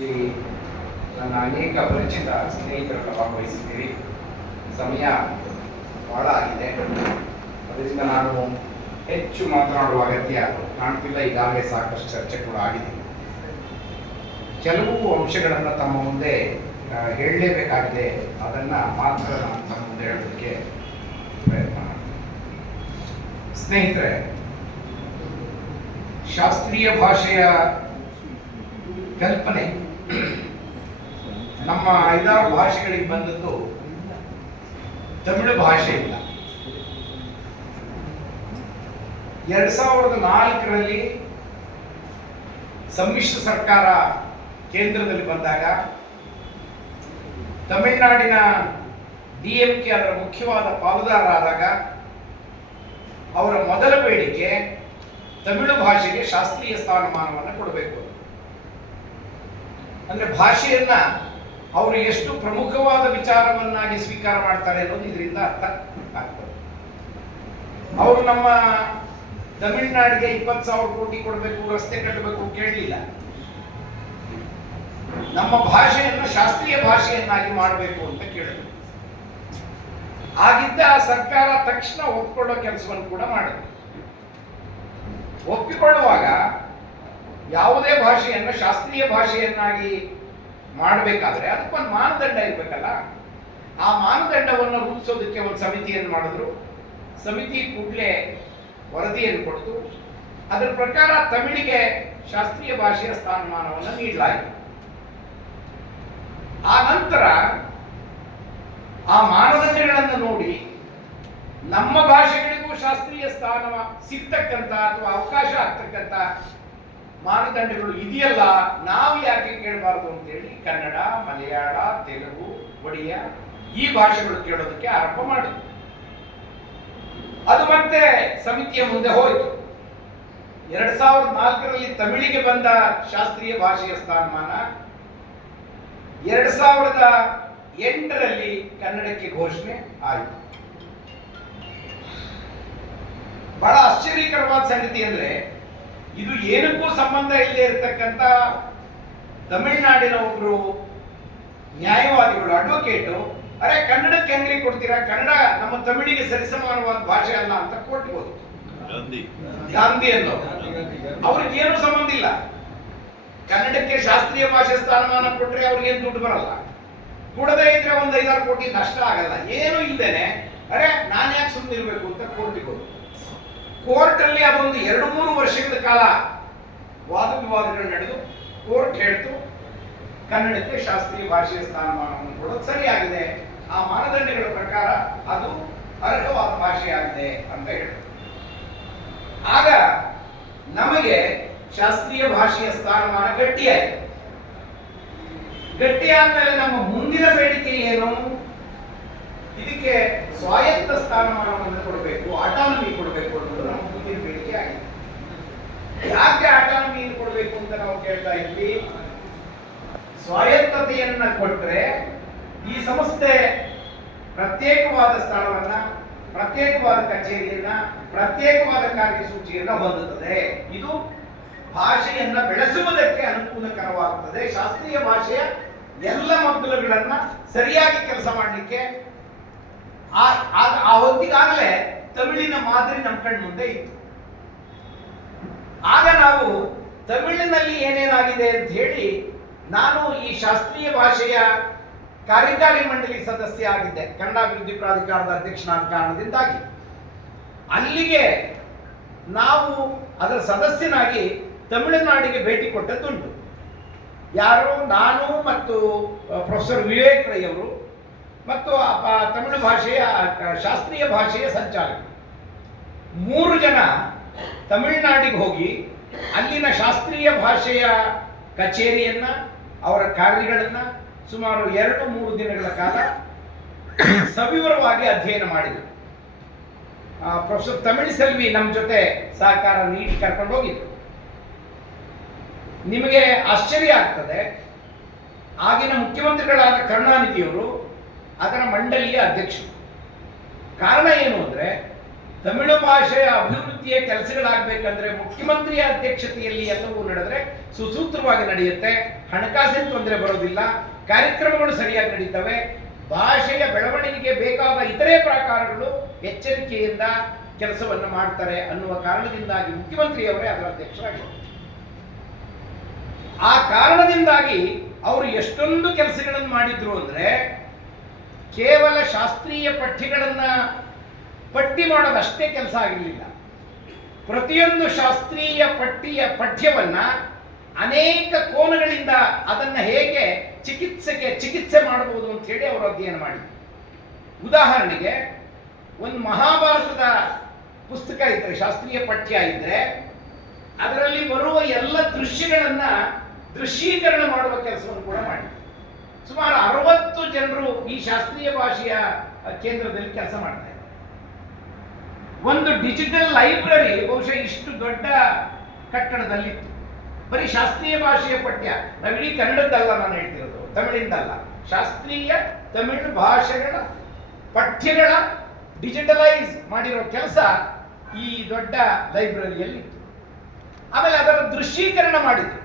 ಇಲ್ಲಿ ನನ್ನ ಅನೇಕ ಪರಿಚಿತ ಸ್ನೇಹಿತರನ್ನು ಭಾಗವಹಿಸಿದ್ದೀರಿ. ಸಮಯ ಬಹಳ ಆಗಿದೆ. ಅದರಿಂದ ನಾನು ಹೆಚ್ಚು ಮಾತನಾಡುವ ಅಗತ್ಯ ಕಾಣ್ತಿಲ್ಲ. ಈಗಾಗಲೇ ಸಾಕಷ್ಟು ಚರ್ಚೆ ಕೂಡ ಆಗಿದೆ. ಕೆಲವು ಅಂಶಗಳನ್ನು ತಮ್ಮ ಮುಂದೆ ಹೇಳಲೇಬೇಕಾಗಿದೆ. ಅದನ್ನು ಮಾತ್ರ ನಾನು ತಮ್ಮ ಮುಂದೆ ಹೇಳೋದಕ್ಕೆ ಪ್ರಯತ್ನ ಮಾಡ್ತೀನಿ. ಸ್ನೇಹಿತರೆ, ಶಾಸ್ತ್ರೀಯ ಭಾಷೆಯ ಕಲ್ಪನೆ ನಮ್ಮ ಐದಾರು ಭಾಷೆಗಳಿಗೆ ಬಂದದ್ದು ತಮಿಳು ಭಾಷೆಯಿಂದ ಎರಡ್ ಸಾವಿರದ ನಾಲ್ಕರಲ್ಲಿ ಸಮ್ಮಿಶ್ರ ಸರ್ಕಾರ ಕೇಂದ್ರದಲ್ಲಿ ಬಂದಾಗ ತಮಿಳುನಾಡಿನ ಡಿ ಎಂ ಕೆ ಅದರ ಮುಖ್ಯವಾದ ಪಾಲುದಾರರಾದಾಗ ಅವರ ಮೊದಲ ಬೇಡಿಕೆ ತಮಿಳು ಭಾಷೆಗೆ ಶಾಸ್ತ್ರೀಯ ಸ್ಥಾನಮಾನವನ್ನು ಕೊಡಬೇಕು. ಅಂದ್ರೆ ಭಾಷೆಯನ್ನ ಅವರು ಎಷ್ಟು ಪ್ರಮುಖವಾದ ವಿಚಾರವನ್ನಾಗಿ ಸ್ವೀಕಾರ ಮಾಡ್ತಾರೆ ಅನ್ನೋದು ಇದರಿಂದ ಅರ್ಥ ಆಗ್ತದೆ. ಅವರು ನಮ್ಮ ತಮಿಳ್ನಾಡಿಗೆ ಇಪ್ಪತ್ತು ಸಾವಿರ ಕೋಟಿ ಕೊಡಬೇಕು, ರಸ್ತೆ ಕಟ್ಟಬೇಕು ಕೇಳಲಿಲ್ಲ. ನಮ್ಮ ಭಾಷೆಯನ್ನು ಶಾಸ್ತ್ರೀಯ ಭಾಷೆಯನ್ನಾಗಿ ಮಾಡಬೇಕು ಅಂತ ಕೇಳಿದ್ರು ಆಗಿದ್ದ ಆ ಸರ್ಕಾರ ತಕ್ಷಣ ಒಪ್ಪಿಕೊಳ್ಳೋ ಕೆಲಸವನ್ನು ಕೂಡ ಮಾಡಿದೆ. ಒಪ್ಪಿಕೊಳ್ಳುವಾಗ ಯಾವುದೇ ಭಾಷೆಯನ್ನು, ಶಾಸ್ತ್ರೀಯ ಭಾಷೆಯನ್ನಾಗಿ ಮಾಡಬೇಕಾದ್ರೆ ಅದಕ್ಕೊಂದು ಮಾನದಂಡ ಇರಬೇಕಲ್ಲ? ಆ ಮಾನದಂಡವನ್ನು ರೂಪಿಸೋದಕ್ಕೆ ಒಂದು ಸಮಿತಿಯನ್ನು ಮಾಡಿದ್ರು. ಸಮಿತಿ ಕೂಡಲೇ ವರದಿಯನ್ನು ಕೊಡ್ತು. ಅದರ ಪ್ರಕಾರ ತಮಿಳಿಗೆ ಶಾಸ್ತ್ರೀಯ ಭಾಷೆಯ ಸ್ಥಾನಮಾನವನ್ನು ನೀಡಲಾಯಿತು. ಆ ನಂತರ ಆ ಮಾನದಂಡಗಳನ್ನು ನೋಡಿ ನಮ್ಮ ಭಾಷೆಗಳಿಗೂ ಶಾಸ್ತ್ರೀಯ ಸ್ಥಾನ ಸಿಗ್ತಕ್ಕಂಥ ಅಥವಾ ಅವಕಾಶ ಆಗ್ತಕ್ಕಂಥ ಮಾನದಂಡಗಳು ಇದೆಯಲ್ಲ, ನಾವು ಯಾಕೆ ಕೇಳಬಾರದು ಅಂತೇಳಿ ಕನ್ನಡ, ಮಲಯಾಳ, ತೆಲುಗು, ಒಡಿಯ ಈ ಭಾಷೆಗಳು ಕೇಳೋದಕ್ಕೆ ಆರಂಭ ಮಾಡಿದ್ರು. ಅದು ಮತ್ತೆ ಸಮಿತಿಯ ಮುಂದೆ ಹೋಯಿತು. ಎರಡ್ ಸಾವಿರದ ನಾಲ್ಕರಲ್ಲಿ ತಮಿಳಿಗೆ ಬಂದ ಶಾಸ್ತ್ರೀಯ ಭಾಷೆಯ ಸ್ಥಾನಮಾನ, ಎರಡ್ ಸಾವಿರದ ಎಂಟರಲ್ಲಿ ಕನ್ನಡಕ್ಕೆ ಘೋಷಣೆ ಆಯಿತು. ಬಹಳ ಆಶ್ಚರ್ಯಕರವಾದ ಸಂಗತಿ ಅಂದ್ರೆ ಇದು ಏನಕ್ಕೂ ಸಂಬಂಧ ಇಲ್ಲದೆ ಇರತಕ್ಕಂತ ತಮಿಳುನಾಡಿನ ಒಬ್ರು ನ್ಯಾಯವಾದಿಗಳು ಅಡ್ವೊಕೇಟು ಅರೆ ಕನ್ನಡಕ್ಕೆ ಹೆಂಗ್ರಿ ಕೊಡ್ತೀರಾ? ಕನ್ನಡ ನಮ್ಮ ತಮಿಳಿಗೆ ಸರಿಸಮಾನವಾದ ಭಾಷೆ ಅಲ್ಲ ಅಂತ ಕೋರ್ಟ್ಗೆ ಹೋದ್ರು ಗಾಂಧಿ ಅನ್ನೋ ಅವ್ರಿಗೆ ಏನು ಸಂಬಂಧ ಇಲ್ಲ. ಕನ್ನಡಕ್ಕೆ ಶಾಸ್ತ್ರೀಯ ಭಾಷೆ ಸ್ಥಾನಮಾನ ಕೊಟ್ರೆ ಅವ್ರಿಗೇನು ದುಡ್ಡು ಬರಲ್ಲ. ಕೊಡದೇ ಇದ್ರೆ ಒಂದು ಐದಾರು ಕೋಟಿ ನಷ್ಟ ಆಗಲ್ಲ. ಏನು ಇಲ್ಲದೇನೆ ಅರೆ ನಾನು ಯಾಕೆ ಸುಮ್ಮನೆ ಇರಬೇಕು ಅಂತ ಕೋರ್ಟಿಗೆ ಹೋದ್ರು. ಕೋರ್ಟ್ ಅಲ್ಲಿ ಅದೊಂದು ಎರಡು ಮೂರು ವರ್ಷಗಳ ಕಾಲ ವಾದ ವಿವಾದಗಳು ನಡೆದು ಕೋರ್ಟ್ ಹೇಳ್ತು, ಕನ್ನಡಕ್ಕೆ ಶಾಸ್ತ್ರೀಯ ಭಾಷೆಯ ಸ್ಥಾನಮಾನವನ್ನು ಕೊಡೋದು ಸರಿಯಾಗಿದೆ. ಆ ಮಾನದಂಡಗಳ ಪ್ರಕಾರ ಅದು ಅರ್ಹವಾದ ಭಾಷೆಯಾಗಿದೆ ಅಂತ ಹೇಳಿದ್ರು ಆಗ ನಮಗೆ ಶಾಸ್ತ್ರೀಯ ಭಾಷೆಯ ಸ್ಥಾನಮಾನ ಗಟ್ಟಿಯಾಯಿತು. ಗಟ್ಟಿಯಾದ್ಮೇಲೆ ನಮ್ಮ ಮುಂದಿನ ಬೇಡಿಕೆ ಏನು? ಇದಕ್ಕೆ ಸ್ವಾಯತ್ತ ಸ್ಥಾನಮಾನವನ್ನು ಕೊಡಬೇಕು ಆಟಾನಮಿ ಕೊಡಬೇಕು ಅನ್ನೋದು ನಮ್ಮ ಮುಂದಿನ ಬೇಡಿಕೆ ಆಗಿದೆ ಯಾಕೆ ಆಟಾನಮಿ ಕೊಡಬೇಕು ಅಂತ ಇದ್ವಿ ಸ್ವಾಯತ್ತತೆಯನ್ನ ಕೊಟ್ರೆ ಈ ಸಂಸ್ಥೆ ಪ್ರತ್ಯೇಕವಾದ ಸ್ಥಳವನ್ನ, ಪ್ರತ್ಯೇಕವಾದ ಕಚೇರಿಯನ್ನ, ಪ್ರತ್ಯೇಕವಾದ ಕಾರ್ಯಸೂಚಿಯನ್ನ ಹೊಂದುತ್ತದೆ. ಇದು ಭಾಷೆಯನ್ನ ಬೆಳೆಸುವುದಕ್ಕೆ ಅನುಕೂಲಕರವಾಗುತ್ತದೆ ಶಾಸ್ತ್ರೀಯ ಭಾಷೆಯ ಎಲ್ಲ ಮಗ್ಗಲುಗಳನ್ನ ಸರಿಯಾಗಿ ಕೆಲಸ ಮಾಡಲಿಕ್ಕೆ ಆ ಹೊತ್ತಿಗಾಗಲೇ ತಮಿಳಿನ ಮಾದರಿ ನಮ್ಮ ಕಣ್ಣ ಮುಂದೆ ಇತ್ತು. ಆಗ ನಾವು ತಮಿಳಿನಲ್ಲಿ ಏನೇನಾಗಿದೆ ಅಂತ ಹೇಳಿ ನಾನು ಈ ಶಾಸ್ತ್ರೀಯ ಭಾಷೆಯ ಕಾರ್ಯಕಾರಿ ಮಂಡಳಿ ಸದಸ್ಯ ಆಗಿದ್ದೆ. ಕನ್ನಡ ಅಭಿವೃದ್ಧಿ ಪ್ರಾಧಿಕಾರದ ಅಧ್ಯಕ್ಷನಾದ ಕಾರಣದಿಂದಾಗಿ. ಅಲ್ಲಿಗೆ ನಾವು ಅದರ ಸದಸ್ಯನಾಗಿ ತಮಿಳುನಾಡಿಗೆ ಭೇಟಿ ಕೊಟ್ಟದ್ದುಂಟು. ಯಾರು? ನಾನು ಮತ್ತು ಪ್ರೊಫೆಸರ್ ವಿವೇಕ್ ರೈ ಅವರು ಮತ್ತು ತಮಿಳು ಭಾಷೆಯ ಶಾಸ್ತ್ರೀಯ ಭಾಷೆಯ ಸಂಚಾಲಕ ಮೂರು ಜನ ತಮಿಳುನಾಡಿಗೆ ಹೋಗಿ ಅಲ್ಲಿನ ಶಾಸ್ತ್ರೀಯ ಭಾಷೆಯ ಕಚೇರಿಯನ್ನ, ಅವರ ಕಾರ್ಯಗಳನ್ನ ಸುಮಾರು ಎರಡು ಮೂರು ದಿನಗಳ ಕಾಲ ಸವಿವರವಾಗಿ ಅಧ್ಯಯನ ಮಾಡಿದರು. ಪ್ರೊಫೆಸರ್ ತಮಿಳ್ ಸೆಲ್ವಿ ನಮ್ಮ ಜೊತೆ ಸಹಕಾರ ನೀಡಿ ಕರ್ಕೊಂಡು ಹೋಗಿದ್ರು. ನಿಮಗೆ ಆಶ್ಚರ್ಯ ಆಗ್ತದೆ, ಆಗಿನ ಮುಖ್ಯಮಂತ್ರಿಗಳಾದ ಕರುಣಾನಿಧಿಯವರು ಅದರ ಮಂಡಳಿಯ ಅಧ್ಯಕ್ಷರು. ಕಾರಣ ಏನು ಅಂದ್ರೆ ತಮಿಳು ಭಾಷೆಯ ಅಭಿವೃದ್ಧಿಯ ಕೆಲಸಗಳಾಗಬೇಕಂದ್ರೆ ಮುಖ್ಯಮಂತ್ರಿಯ ಅಧ್ಯಕ್ಷತೆಯಲ್ಲಿ ಎಲ್ಲವೂ ನಡೆದ್ರೆ ಸುಸೂತ್ರವಾಗಿ ನಡೆಯುತ್ತೆ. ಹಣಕಾಸಿನ ತೊಂದರೆ ಬರೋದಿಲ್ಲ. ಕಾರ್ಯಕ್ರಮಗಳು ಸರಿಯಾಗಿ ನಡೀತವೆ. ಭಾಷೆಯ ಬೆಳವಣಿಗೆಗೆ ಬೇಕಾದ ಇತರೆ ಪ್ರಕಾರಗಳು ಎಚ್ಚರಿಕೆಯಿಂದ ಕೆಲಸವನ್ನು ಮಾಡ್ತಾರೆ ಅನ್ನುವ ಕಾರಣದಿಂದಾಗಿ ಮುಖ್ಯಮಂತ್ರಿಯವರೇ ಅದರ ಅಧ್ಯಕ್ಷರಾಗಿದ್ದಾರೆ. ಆ ಕಾರಣದಿಂದಾಗಿ ಅವರು ಎಷ್ಟೊಂದು ಕೆಲಸಗಳನ್ನು ಮಾಡಿದ್ರು ಅಂದ್ರೆ ಕೇವಲ ಶಾಸ್ತ್ರೀಯ ಪಠ್ಯಗಳನ್ನ ಪಟ್ಟಿ ಮಾಡೋದಷ್ಟೇ ಕೆಲಸ ಆಗಿರಲಿಲ್ಲ. ಪ್ರತಿಯೊಂದು ಶಾಸ್ತ್ರೀಯ ಪಟ್ಟಿಯ ಪಠ್ಯವನ್ನ ಅನೇಕ ಕೋನಗಳಿಂದ ಅದನ್ನ ಹೇಗೆ ಚಿಕಿತ್ಸೆಗೆ ಚಿಕಿತ್ಸೆ ಮಾಡಬಹುದು ಅಂತ ಹೇಳಿ ಅವರು ಅಧ್ಯಯನ ಮಾಡಿದ್ರು. ಉದಾಹರಣೆಗೆ ಒಂದು ಮಹಾಭಾರತದ ಪುಸ್ತಕ ಇದ್ರೆ, ಶಾಸ್ತ್ರೀಯ ಪಠ್ಯ ಇದ್ರೆ, ಅದರಲ್ಲಿ ಬರುವ ಎಲ್ಲ ದೃಶ್ಯಗಳನ್ನ ದೃಶ್ಯೀಕರಣ ಮಾಡುವ ಕೆಲಸವನ್ನು ಕೂಡ ಮಾಡಿ ಸುಮಾರು ಅರವತ್ತು ಜನರು ಈ ಶಾಸ್ತ್ರೀಯ ಭಾಷೆಯ ಕೇಂದ್ರದಲ್ಲಿ ಕೆಲಸ ಮಾಡ್ತಾ ಇದ್ದಾರೆ ಒಂದು ಡಿಜಿಟಲ್ ಲೈಬ್ರರಿ ಬಹುಶಃ ಇಷ್ಟು ದೊಡ್ಡ ಕಟ್ಟಡದಲ್ಲಿತ್ತು. ಬರೀ ಶಾಸ್ತ್ರೀಯ ಭಾಷೆಯ ಪಠ್ಯ. ನಾವು ಇಡೀ ಕನ್ನಡದ್ದಲ್ಲ ನಾನು ಹೇಳ್ತಿರೋದು. ತಮಿಳಿಂದಲ್ಲ. ಶಾಸ್ತ್ರೀಯ ತಮಿಳು ಭಾಷೆಗಳ ಪಠ್ಯಗಳ ಡಿಜಿಟಲೈಸ್ ಮಾಡಿರೋ ಕೆಲಸ ಈ ದೊಡ್ಡ ಲೈಬ್ರರಿಯಲ್ಲಿ ಆಮೇಲೆ ಅದರ ದೃಶ್ಯೀಕರಣ ಮಾಡಿದ್ರು.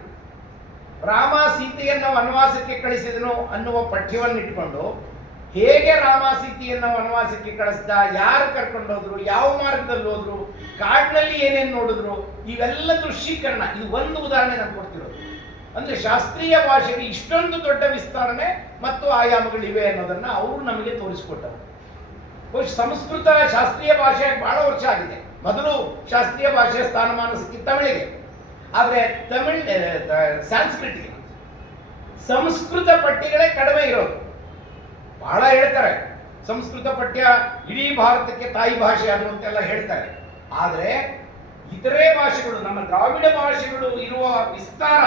ರಾಮ ಸೀತೆಯನ್ನು ವನವಾಸಕ್ಕೆ ಕಳಿಸಿದನು ಅನ್ನುವ ಪಠ್ಯವನ್ನು ಇಟ್ಕೊಂಡು ಹೇಗೆ ರಾಮ ಸೀತೆಯನ್ನು ವನವಾಸಕ್ಕೆ ಕಳಿಸ್ದ, ಯಾರು ಕರ್ಕೊಂಡು ಹೋದ್ರು, ಯಾವ ಮಾರ್ಗದಲ್ಲಿ ಹೋದ್ರು, ಕಾಡಿನಲ್ಲಿ ಏನೇನು ನೋಡಿದ್ರು, ಇವೆಲ್ಲ ದೃಶ್ಯೀಕರಣ. ಇದು ಒಂದು ಉದಾಹರಣೆ ನಾನು ಕೊಡ್ತಿರೋದು. ಅಂದ್ರೆ ಶಾಸ್ತ್ರೀಯ ಭಾಷೆಗೆ ಇಷ್ಟೊಂದು ದೊಡ್ಡ ವಿಸ್ತರಣೆ ಮತ್ತು ಆಯಾಮಗಳಿವೆ ಅನ್ನೋದನ್ನ ಅವರು ನಮಗೆ ತೋರಿಸಿಕೊಟ್ಟರು. ಸಂಸ್ಕೃತ ಶಾಸ್ತ್ರೀಯ ಭಾಷೆ ಬಹಳ ವರ್ಷ ಆಗಿದೆ. ಮೊದಲು ಶಾಸ್ತ್ರೀಯ ಭಾಷೆಯ ಸ್ಥಾನಮಾನ ಸಿಕ್ಕಿತ್ತು ತಮಿಳಿಗೆ. ಆದರೆ ತಮಿಳ್ ಸಂಸ್ಕೃತಿಗೆ. ಸಂಸ್ಕೃತ ಪಟ್ಟಿಗಳೇ ಕಡಿಮೆ ಇರೋದು. ಬಹಳ ಹೇಳ್ತಾರೆ. ಸಂಸ್ಕೃತ ಪಠ್ಯ ಇಡೀ ಭಾರತಕ್ಕೆ ತಾಯಿ ಭಾಷೆ ಅನ್ನುವಂತೆಲ್ಲ ಹೇಳ್ತಾರೆ. ಆದರೆ ಇತರೆ ಭಾಷೆಗಳು, ನಮ್ಮ ದ್ರಾವಿಡ ಭಾಷೆಗಳು ಇರುವ ವಿಸ್ತಾರ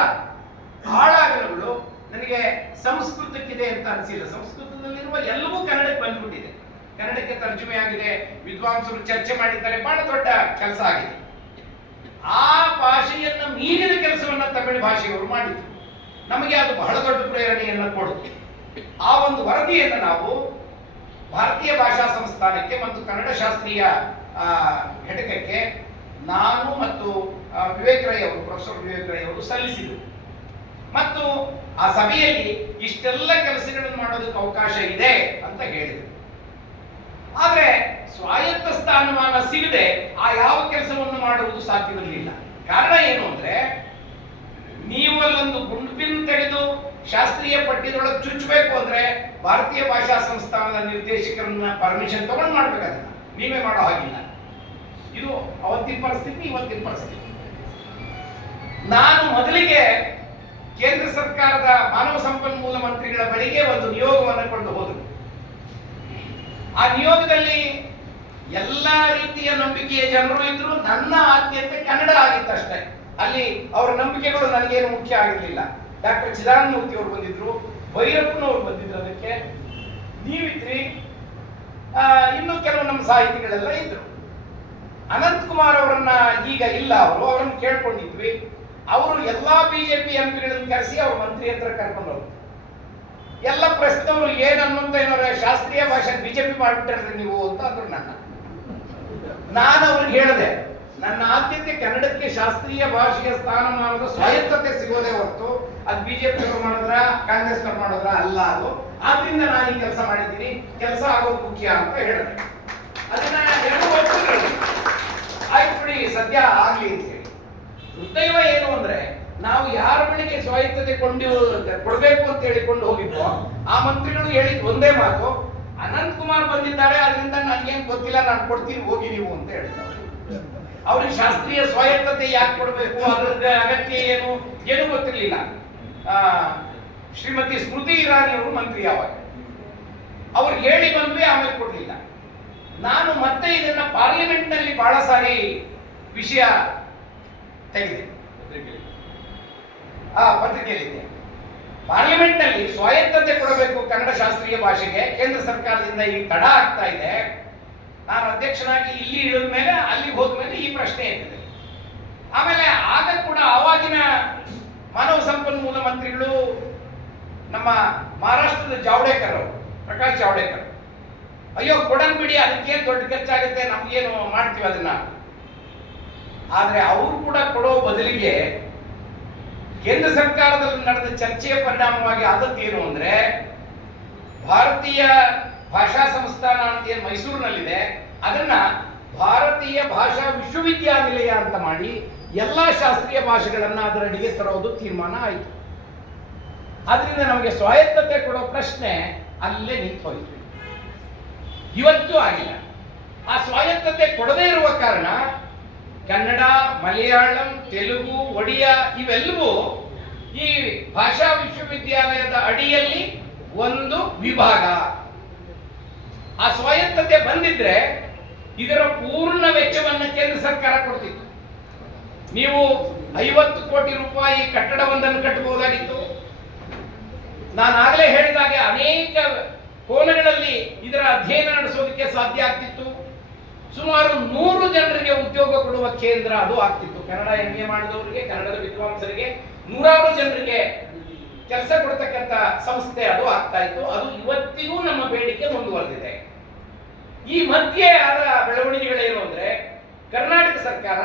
ಹಾಳಾಗಲುಗಳು ನನಗೆ ಸಂಸ್ಕೃತಕ್ಕಿದೆ ಅಂತ ಅನಿಸಿಲ್ಲ. ಸಂಸ್ಕೃತದಲ್ಲಿರುವ ಎಲ್ಲವೂ ಕನ್ನಡಕ್ಕೆ ಬಂದ್ಬಿಟ್ಟಿದೆ. ಕನ್ನಡಕ್ಕೆ ತರ್ಜುಮೆ ಆಗಿದೆ ವಿದ್ವಾಂಸರು ಚರ್ಚೆ ಮಾಡಿದ್ದಾರೆ, ಬಹಳ ದೊಡ್ಡ ಕೆಲಸ ಆಗಿದೆ. ಆ ಭಾಷೆಯನ್ನು ಮೀರಿದ ಕೆಲಸವನ್ನು ತಮಿಳು ಭಾಷೆಯವರು ಮಾಡಿದ್ರು. ನಮಗೆ ಅದು ಬಹಳ ದೊಡ್ಡ ಪ್ರೇರಣೆಯನ್ನು ಕೊಡುತ್ತೆ. ಆ ಒಂದು ವರದಿಯನ್ನು ನಾವು ಭಾರತೀಯ ಭಾಷಾ ಸಂಸ್ಥಾನಕ್ಕೆ ಮತ್ತು ಕನ್ನಡ ಶಾಸ್ತ್ರೀಯ ಘಟಕಕ್ಕೆ ನಾನು ಮತ್ತು ವಿವೇಕ್ ರೈ ಅವರು, ಪ್ರೊಫೆಸರ್ ವಿವೇಕ್ ರೈ ಅವರು ಸಲ್ಲಿಸಿದರು ಮತ್ತು ಆ ಸಭೆಯಲ್ಲಿ ಇಷ್ಟೆಲ್ಲ ಕೆಲಸಗಳನ್ನು ಮಾಡೋದಕ್ಕೆ ಅವಕಾಶ ಇದೆ ಅಂತ ಹೇಳಿದರು. ಆದರೆ ಸ್ವಾಯತ್ತ ಸ್ಥಾನಮಾನ ಸಿಗದೆ ಆ ಯಾವ ಕೆಲಸವನ್ನು ಮಾಡುವುದು ಸಾಧ್ಯವಿರಲಿಲ್ಲ. ಕಾರಣ ಏನು ಅಂದ್ರೆ, ನೀವು ಅಲ್ಲೊಂದು ಗುಂಡ್ಪಿನ್ ತೆಗೆದು ಶಾಸ್ತ್ರೀಯ ಪಠ್ಯದೊಳಗೆ ಚುಚ್ಚಬೇಕು ಅಂದ್ರೆ ಭಾರತೀಯ ಭಾಷಾ ಸಂಸ್ಥಾನದ ನಿರ್ದೇಶಕರನ್ನ ಪರ್ಮಿಷನ್ ತಗೊಂಡು ಮಾಡ್ಬೇಕಾದ್ರೆ ನೀವೇ ಮಾಡೋ ಹಾಗಿಲ್ಲ. ಇದು ಅವತ್ತಿನ ಪರಿಸ್ಥಿತಿ, ಇವತ್ತಿನ ಪರಿಸ್ಥಿತಿ. ನಾನು ಮೊದಲಿಗೆ ಕೇಂದ್ರ ಸರ್ಕಾರದ ಮಾನವ ಸಂಪನ್ಮೂಲ ಮಂತ್ರಿಗಳ ಬಳಿಗೆ ಒಂದು ನಿಯೋಗವನ್ನು ಕೊಂಡು ಹೋದರು ಆ ನಿಯೋಗದಲ್ಲಿ ಎಲ್ಲ ರೀತಿಯ ನಂಬಿಕೆಯ ಜನರು ಇದ್ರು, ನನ್ನ ಆದ್ಯತೆ ಕನ್ನಡ ಆಗಿತ್ತಷ್ಟೇ. ಅಲ್ಲಿ ಅವರ ನಂಬಿಕೆಗಳು ನನಗೇನು ಮುಖ್ಯ ಆಗಿರಲಿಲ್ಲ. ಡಾಕ್ಟರ್ ಚಿದಾನಮೂರ್ತಿ ಅವರು ಬಂದಿದ್ರು, ಭೈರಪ್ಪನವರು ಬಂದಿದ್ರು ಅದಕ್ಕೆ. ನೀವಿದ್ರಿ. ಇನ್ನು ಕೆಲವು ನಮ್ಮ ಸಾಹಿತಿಗಳೆಲ್ಲ ಇದ್ರು. ಅನಂತ್ ಕುಮಾರ್ ಅವರನ್ನ ಈಗ ಇಲ್ಲ ಅವರು, ಅವರನ್ನು ಕೇಳ್ಕೊಂಡಿದ್ವಿ. ಅವರು ಎಲ್ಲಾ ಬಿಜೆಪಿ ಎಂಪಿಗಳನ್ನು ಕರೆಸಿ ಅವರು ಮಂತ್ರಿ ಹತ್ರ ಕರ್ಕೊಂಡು ಹೋದ್ರು ಎಲ್ಲ ಪ್ರಶ್ನವರು ಏನ್ ಅನ್ನೋಂತ ಏನಾರ ಶಾಸ್ತ್ರೀಯ ಭಾಷೆ ಬಿಜೆಪಿ ಮಾಡಿಬಿಟ್ಟಾರೆ ನೀವು ಅಂತ ಅಂದ್ರು ನನ್ನ. ನಾನು ಅವ್ರಿಗೆ ಹೇಳಿದೆ, ನನ್ನ ಆದ್ಯತೆ ಕನ್ನಡಕ್ಕೆ ಶಾಸ್ತ್ರೀಯ ಭಾಷೆಯ ಸ್ಥಾನಮಾನದ ಸ್ವಾಯತ್ತತೆ ಸಿಗೋದೇ ಹೊರತು ಅದು ಬಿಜೆಪಿ ಮಾಡಿದ್ರ ಕಾಂಗ್ರೆಸ್ ಮಾಡಿದ್ರ, ಅಲ್ಲ ಅದು. ಆದ್ರಿಂದ ನಾನು ಈ ಕೆಲಸ ಮಾಡಿದ್ದೀನಿ. ಕೆಲಸ ಆಗೋದು ಮುಖ್ಯ ಅಂತ ಹೇಳಿದೆ. ಅದನ್ನ ಎರಡು ವರ್ಷಗಳು ಆಯ್ತು ಬಿಡಿ, ಸದ್ಯ ಆಗ್ಲಿ ಅಂತ ಹೇಳಿ. ದುರ್ದೈವ ಏನು ಅಂದ್ರೆ, ನಾವು ಯಾರ ಬಳಿಗೆ ಸ್ವಾಯತ್ತತೆ ಕೊಂಡು, ಕೊಡಬೇಕು ಅಂತ ಹೇಳಿಕೊಂಡು ಹೋಗಿದ್ವೋ, ಆ ಮಂತ್ರಿಗಳು ಹೇಳಿದ್ ಒಂದೇ ಮಾತು, ಅನಂತ್ ಕುಮಾರ್ ಬಂದಿದ್ದಾರೆ ಅದರಿಂದ ನನ್ಗೇನ್ ಗೊತ್ತಿಲ್ಲ, ನಾನು ಕೊಡ್ತೀನಿ, ಹೋಗಿ ನೀವು ಅಂತ ಹೇಳಿದ್ರು. ಅವ್ರಿಗೆ ಶಾಸ್ತ್ರೀಯ ಸ್ವಾಯತ್ತತೆ ಯಾಕೆ ಕೊಡಬೇಕು, ಅದ್ರ ಅಗತ್ಯ ಏನು? ಏನು ಗೊತ್ತಿರಲಿಲ್ಲ. ಶ್ರೀಮತಿ ಸ್ಮೃತಿ ಇರಾನಿ ಅವರು ಮಂತ್ರಿ ಯಾವಾಗ? ಅವ್ರು ಹೇಳಿ ಬಂದ್ವಿ, ಆಮೇಲೆ ಕೊಡ್ಲಿಲ್ಲ. ನಾನು ಮತ್ತೆ ಇದನ್ನ ಪಾರ್ಲಿಮೆಂಟ್ನಲ್ಲಿ ಬಹಳ ಸಾರಿ ವಿಷಯ ತೆಗೆದೆ. ಆ ಪತ್ರಿಕೆಯಲ್ಲಿದೆ ಪಾರ್ಲಿಮೆಂಟ್ನಲ್ಲಿ ಸ್ವಾಯತ್ತತೆ ಕೊಡಬೇಕು ಕನ್ನಡ ಶಾಸ್ತ್ರೀಯ ಭಾಷೆಗೆ, ಕೇಂದ್ರ ಸರ್ಕಾರದಿಂದ ಈ ತಡ ಆಗ್ತಾ ಇದೆ. ನಾನು ಅಧ್ಯಕ್ಷನಾಗಿ ಇಲ್ಲಿ ಇಳಿದ ಮೇಲೆ, ಅಲ್ಲಿಗೆ ಹೋದ್ಮೇಲೆ ಈ ಪ್ರಶ್ನೆ ಏನಿದೆ ಆಮೇಲೆ ಆಗ ಕೂಡ ಆವಾಗಿನ ಮಾನವ ಸಂಪನ್ಮೂಲ ಮಂತ್ರಿಗಳು ನಮ್ಮ ಮಹಾರಾಷ್ಟ್ರದ ಜಾವಡೇಕರ್ ಅವರು, ಪ್ರಕಾಶ್ ಜಾವಡೇಕರ್. ಅಯ್ಯೋ, ಕೊಡನ್ ಬಿಡಿ, ಅದಕ್ಕೇನು ದೊಡ್ಡ ಖರ್ಚಾಗುತ್ತೆ ನಮ್ಗೇನು ಮಾಡ್ತೀವಿ ಅದನ್ನ. ಆದರೆ ಅವರು ಕೂಡ ಕೊಡೋ ಬದಲಿಗೆ ಕೇಂದ್ರ ಸರ್ಕಾರದಲ್ಲಿ ನಡೆದ ಚರ್ಚೆಯ ಪರಿಣಾಮವಾಗಿ ಆದದ್ದು ಏನು ಅಂದರೆ, ಭಾರತೀಯ ಭಾಷಾ ಸಂಸ್ಥಾನ ಅಂತ ಏನು ಮೈಸೂರಿನಲ್ಲಿದೆ, ಅದನ್ನ ಭಾರತೀಯ ಭಾಷಾ ವಿಶ್ವವಿದ್ಯಾನಿಲಯ ಅಂತ ಮಾಡಿ ಎಲ್ಲಾ ಶಾಸ್ತ್ರೀಯ ಭಾಷೆಗಳನ್ನ ಅದರಡಿಗೆ ತರೋದು ತೀರ್ಮಾನ ಆಯಿತು. ಅದರಿಂದ ನಮಗೆ ಸ್ವಾಯತ್ತತೆ ಕೊಡೋ ಪ್ರಶ್ನೆ ಅಲ್ಲೇ ನಿಂತು ಹೋಯಿತು. ಇವತ್ತು ಆಗಿಲ್ಲ. ಆ ಸ್ವಾಯತ್ತತೆ ಕೊಡದೇ ಇರುವ ಕಾರಣ ಕನ್ನಡ, ಮಲಯಾಳಂ, ತೆಲುಗು, ಒಡಿಯಾ ಇವೆಲ್ಲವೂ ಈ ಭಾಷಾ ವಿಶ್ವವಿದ್ಯಾಲಯದ ಅಡಿಯಲ್ಲಿ ಒಂದು ವಿಭಾಗ. ಆ ಸ್ವಾಯತ್ತತೆ ಬಂದಿದ್ರೆ ಇದರ ಪೂರ್ಣ ವೆಚ್ಚವನ್ನು ಕೇಂದ್ರ ಸರ್ಕಾರ ಕೊಡ್ತಿತ್ತು. ನೀವು ಐವತ್ತು ಕೋಟಿ ರೂಪಾಯಿ ಕಟ್ಟಡವೊಂದನ್ನು ಕಟ್ಟಬಹುದಾಗಿತ್ತು. ನಾನು ಆಗಲೇ ಹೇಳಿದಾಗೆ ಅನೇಕ ಕೋನಗಳಲ್ಲಿ ಇದರ ಅಧ್ಯಯನ ನಡೆಸೋದಕ್ಕೆ ಸಾಧ್ಯ ಆಗ್ತಿತ್ತು. ಸುಮಾರು ನೂರು ಜನರಿಗೆ ಉದ್ಯೋಗ ಕೊಡುವ ಕೇಂದ್ರ ಅದು ಆಗ್ತಿತ್ತು. ಕನ್ನಡ ಎಂ ಎ ಮಾಡಿದವರಿಗೆ, ಕನ್ನಡದ ವಿದ್ವಾಂಸರಿಗೆ ನೂರಾರು ಜನರಿಗೆ ಕೆಲಸ ಕೊಡ್ತಕ್ಕಂಥ ಸಂಸ್ಥೆ ಅದು ಆಗ್ತಾ ಇತ್ತು. ಅದು ಇವತ್ತಿಗೂ ನಮ್ಮ ಬೇಡಿಕೆ ಮುಂದುವರೆದಿದೆ. ಈ ಮಧ್ಯೆ ಆದ ಬೆಳವಣಿಗೆಗಳೇನು ಅಂದ್ರೆ, ಕರ್ನಾಟಕ ಸರ್ಕಾರ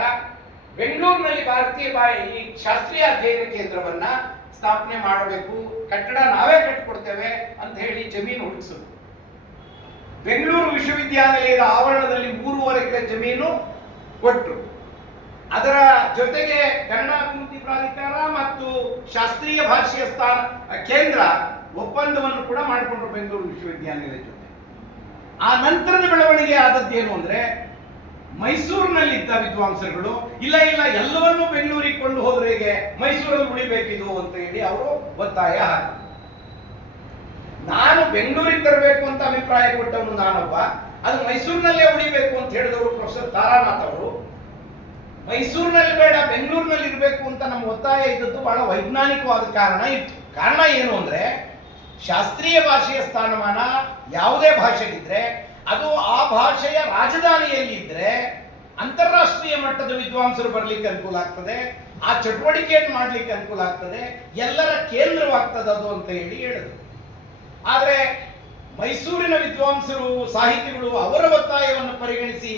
ಬೆಂಗಳೂರಿನಲ್ಲಿ ಭಾರತೀಯ ಈ ಶಾಸ್ತ್ರೀಯ ಅಧ್ಯಯನ ಕೇಂದ್ರವನ್ನ ಸ್ಥಾಪನೆ ಮಾಡಬೇಕು, ಕಟ್ಟಡ ನಾವೇ ಕಟ್ಟಿಕೊಡ್ತೇವೆ ಅಂತ ಹೇಳಿ ಜಮೀನು ಹುಡುಕಿಸಿದ್ರು ಬೆಂಗಳೂರು ವಿಶ್ವವಿದ್ಯಾನಿಲಯದ ಆವರಣದಲ್ಲಿ ಮೂರುವರೆ ಎಕರೆ ಜಮೀನು ಕೊಟ್ಟರು ಅದರ ಜೊತೆಗೆ ಕನ್ನಡ ಅಭಿವೃದ್ಧಿ ಪ್ರಾಧಿಕಾರ ಮತ್ತು ಶಾಸ್ತ್ರೀಯ ಭಾಷೆಯ ಸ್ಥಾನ, ಕೇಂದ್ರ ಒಪ್ಪಂದವನ್ನು ಕೂಡ ಮಾಡಿಕೊಂಡ್ರು ಬೆಂಗಳೂರು ವಿಶ್ವವಿದ್ಯಾನಿಲಯದ ಜೊತೆ. ಆ ನಂತರದ ಬೆಳವಣಿಗೆ ಆದದ್ದೇನು ಅಂದ್ರೆ ಮೈಸೂರಿನಲ್ಲಿದ್ದ ವಿದ್ವಾಂಸರುಗಳು, ಇಲ್ಲ ಇಲ್ಲ, ಎಲ್ಲವನ್ನೂ ಬೆಂಗಳೂರಿಗೆ ಕೊಂಡು ಹೋದ್ರೆ ಹೇಗೆ? ಮೈಸೂರಲ್ಲಿ ಉಳಿಬೇಕಿದು ಅಂತ ಹೇಳಿ ಅವರು ಒತ್ತಾಯ ನಾನು ಬೆಂಗಳೂರಿಗೆ ತರಬೇಕು ಅಂತ ಅಭಿಪ್ರಾಯ ಕೊಟ್ಟವನು ನಾನೊಬ್ಬ. ಅದು ಮೈಸೂರಿನಲ್ಲೇ ಉಳಿಬೇಕು ಅಂತ ಹೇಳಿದವರು ಪ್ರೊಫೆಸರ್ ತಾರಾನಾಥ್ ಅವರು. ಮೈಸೂರಿನಲ್ಲಿ ಬೇಡ ಬೆಂಗಳೂರಿನಲ್ಲಿ ಇರಬೇಕು ಅಂತ ನಮ್ಮ ಒತ್ತಾಯ ಇದ್ದದ್ದು ಬಹಳ ವೈಜ್ಞಾನಿಕವಾದ ಕಾರಣ ಇತ್ತು. ಕಾರಣ ಏನು ಅಂದ್ರೆ, ಶಾಸ್ತ್ರೀಯ ಭಾಷೆಯ ಸ್ಥಾನಮಾನ ಯಾವುದೇ ಭಾಷೆಗಿದ್ರೆ ಅದು ಆ ಭಾಷೆಯ ರಾಜಧಾನಿಯಲ್ಲಿದ್ದರೆ ಅಂತಾರಾಷ್ಟ್ರೀಯ ಮಟ್ಟದ ವಿದ್ವಾಂಸರು ಬರ್ಲಿಕ್ಕೆ ಅನುಕೂಲ ಆಗ್ತದೆ, ಆ ಚಟುವಟಿಕೆಯನ್ನು ಮಾಡಲಿಕ್ಕೆ ಅನುಕೂಲ ಆಗ್ತದೆ, ಎಲ್ಲರ ಕೇಂದ್ರವಾಗ್ತದೆ ಅದು ಅಂತ ಹೇಳಿ ಹೇಳಿದರು. ಆದರೆ ಮೈಸೂರಿನ ವಿದ್ವಾಂಸರು, ಸಾಹಿತಿಗಳು ಅವರ ಒತ್ತಾಯವನ್ನು ಪರಿಗಣಿಸಿ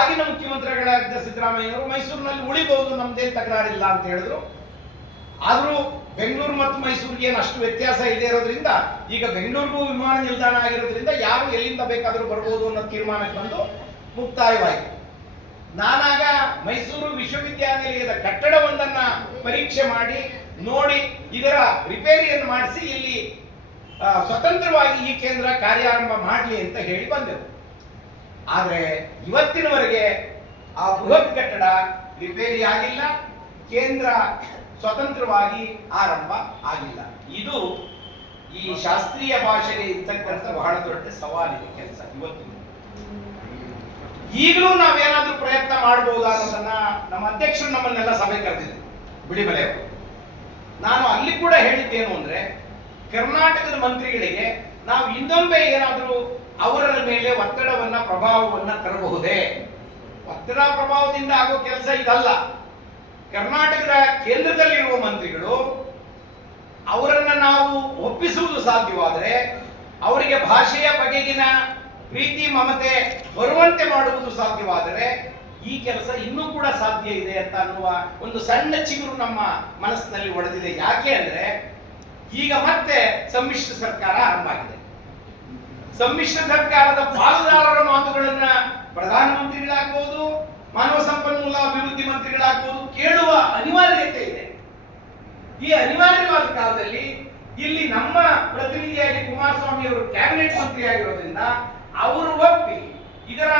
ಆಗಿನ ಮುಖ್ಯಮಂತ್ರಿಗಳಾಗಿದ್ದ ಸಿದ್ದರಾಮಯ್ಯವರು ಮೈಸೂರಿನಲ್ಲಿ ಉಳಿಬಹುದು ನಮ್ದೇನು ತಕರಾರಿಲ್ಲ ಅಂತ ಹೇಳಿದ್ರು. ಆದರೂ ಬೆಂಗಳೂರು ಮತ್ತು ಮೈಸೂರಿಗೆ ಏನು ಅಷ್ಟು ವ್ಯತ್ಯಾಸ ಇದೆ ಇರೋದ್ರಿಂದ, ಈಗ ಬೆಂಗಳೂರಿಗೂ ವಿಮಾನ ನಿಲ್ದಾಣ ಆಗಿರೋದ್ರಿಂದ ಯಾರು ಎಲ್ಲಿಂದ ಬೇಕಾದರೂ ಬರ್ಬೋದು ಅನ್ನೋ ತೀರ್ಮಾನಕ್ಕೆ ಬಂದು ಮುಕ್ತಾಯವಾಯಿತು. ನಾನಾಗ ಮೈಸೂರು ವಿಶ್ವವಿದ್ಯಾನಿಲಯದ ಕಟ್ಟಡವೊಂದನ್ನ ಪರೀಕ್ಷೆ ಮಾಡಿ, ನೋಡಿ, ಇದರ ರಿಪೇರಿಯನ್ನು ಮಾಡಿಸಿ, ಇಲ್ಲಿ ಸ್ವತಂತ್ರವಾಗಿ ಈ ಕೇಂದ್ರ ಕಾರ್ಯಾರಂಭ ಮಾಡಲಿ ಅಂತ ಹೇಳಿ ಬಂದೆವು. ಆದರೆ ಇವತ್ತಿನವರೆಗೆ ಆ ಬೃಹತ್ ಕಟ್ಟಡ ರಿಪೇರಿ ಆಗಿಲ್ಲ. ಕೇಂದ್ರ ಸ್ವತಂತ್ರವಾಗಿ ಆರಂಭ ಆಗಿಲ್ಲ. ಇದು ಈ ಶಾಸ್ತ್ರೀಯ ಭಾಷೆಗೆ ಇರ್ತಕ್ಕಂಥ ಬಹಳ ದೊಡ್ಡ ಸವಾಲಿದೆ ಕೆಲಸ ಇವತ್ತಿನ ಈಗಲೂ ನಾವೇನಾದ್ರೂ ಪ್ರಯತ್ನ ಮಾಡಬಹುದಾ ಅನ್ನೋದನ್ನ ನಮ್ಮ ಅಧ್ಯಕ್ಷರು ನಮ್ಮನ್ನೆಲ್ಲ ಸಭೆ ಕರೆದಿದ್ರು ಬಿಳಿಮಲೆಯವರು ನಾನು ಅಲ್ಲಿ ಕೂಡ ಹೇಳಿದ್ದೇನು ಅಂದ್ರೆ, ಕರ್ನಾಟಕದ ಮಂತ್ರಿಗಳಿಗೆ ನಾವು ಇನ್ನೊಮ್ಮೆ ಏನಾದರೂ ಅವರ ಮೇಲೆ ಒತ್ತಡವನ್ನ, ಪ್ರಭಾವವನ್ನ ತರಬಹುದೇ? ಒತ್ತಡ ಪ್ರಭಾವದಿಂದ ಆಗೋ ಕೆಲಸ ಇದಲ್ಲ. ಕರ್ನಾಟಕದ ಕೇಂದ್ರದಲ್ಲಿರುವ ಮಂತ್ರಿಗಳು, ಅವರನ್ನ ನಾವು ಒಪ್ಪಿಸುವುದು ಸಾಧ್ಯವಾದರೆ ಅವರಿಗೆ ಭಾಷೆಯ ಬಗೆಗಿನ ಪ್ರೀತಿ, ಮಮತೆ ಬರುವಂತೆ ಮಾಡುವುದು ಸಾಧ್ಯವಾದರೆ ಈ ಕೆಲಸ ಇನ್ನೂ ಕೂಡ ಸಾಧ್ಯ ಇದೆ ಅಂತ ಅನ್ನುವ ಒಂದು ಸಣ್ಣ ಚಿಗುರು ನಮ್ಮ ಮನಸ್ಸಿನಲ್ಲಿ ಒಡೆದಿದೆ. ಯಾಕೆ ಅಂದ್ರೆ ಈಗ ಮತ್ತೆ ಸಮ್ಮಿಶ್ರ ಸರ್ಕಾರ ಆರಂಭ ಆಗಿದೆ. ಸಮ್ಮಿಶ್ರ ಸರ್ಕಾರದ ಪಾಲುದಾರರ ಮಾತುಗಳನ್ನ ಪ್ರಧಾನಮಂತ್ರಿಗಳಾಗ್ಬೋದು ಮಾನವ ಸಂಪನ್ಮೂಲ ಅಭಿವೃದ್ಧಿ ಮಂತ್ರಿಗಳಾಗುವುದು ಕೇಳುವ ಅನಿವಾರ್ಯತೆ ಇದೆ. ಈ ಅನಿವಾರ್ಯವಾದ ಕಾಲದಲ್ಲಿ ಇಲ್ಲಿ ನಮ್ಮ ಪ್ರತಿನಿಧಿಯಾಗಿ ಕುಮಾರಸ್ವಾಮಿ ಅವರು ಕ್ಯಾಬಿನೆಟ್ ಮಂತ್ರಿ ಆಗಿರೋದ್ರಿಂದ ಅವರು ಒಪ್ಪಿ ಇದರ